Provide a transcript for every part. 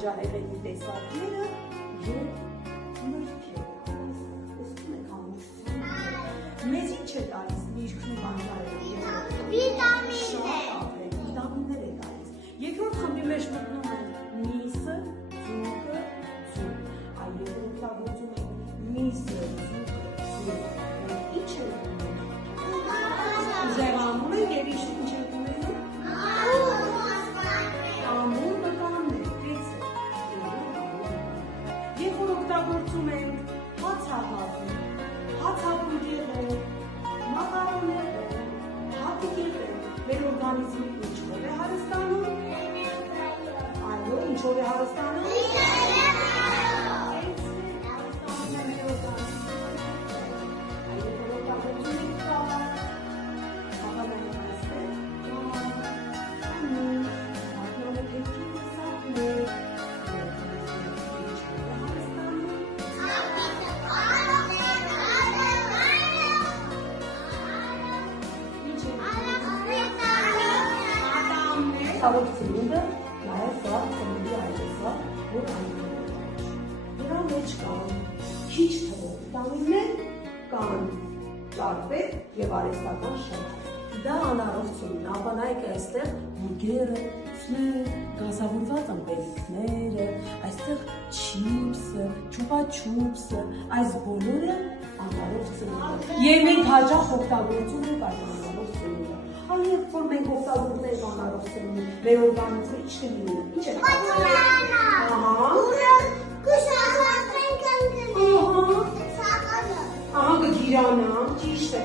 բանջարեղենի տեսակները եւ մրգերը։ Տեսնում եք ամուսնու։ Մեզ ինչ է տալիս միրգն ու բանջարեղենը։ Վիտամիններ է տալիս։ Երկրորդ խմբի մեջ մտնում են միսը, ձուկը, ձուկ։ Այլ երբ օգտագործում ենք միսը, ձուկը, ձուկ, ինչ է ուզեղանում են եւ ինչ է ուզենում։ Ամուր մկաններ, կեցը։ Երբ որ օգտագործում ենք հացահատը, հացաբուժեղը, մակարոնները, հատիկերը, մեր օրգանիզմի ինչով է հարստանում։ Այո, ինչով է հարստանում։ Ցավոք ծնունդը նաև սա ծնունդի այլեսա, որ այլում է։ Նրա մեջ կան քիչ թվով վիտամիններ, կան ճարպեր և արհեստական շերտ։ Դա անառողջ ծնունդ, ապա նայեք այստեղ բուրգերը, գազավորված ըմպելիքները, այստեղ չիպսը, չուպա-չուպսը, այս բոլորը անառողջ ծնունդ է։ Եվ մենք հաճախ օգտագործում ենք այս անառողջ ծնունդը։ Այ երբ որ մենք օգտագործենք անառողջ ծնունդ, մեր օրգանիզմը ինչ կլինի։ Ինչ է կգիրանա, ճիշտ է։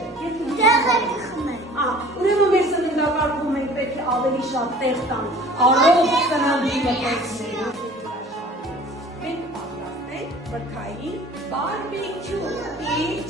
Ուրեմն մեր սննդակարգում ենք պետք է ավելի շատ տեղ տանք առողջ սննդի մոտեցնելու։ Մենք պատրաստենք բրդային բարբեկյու։ Ինչ?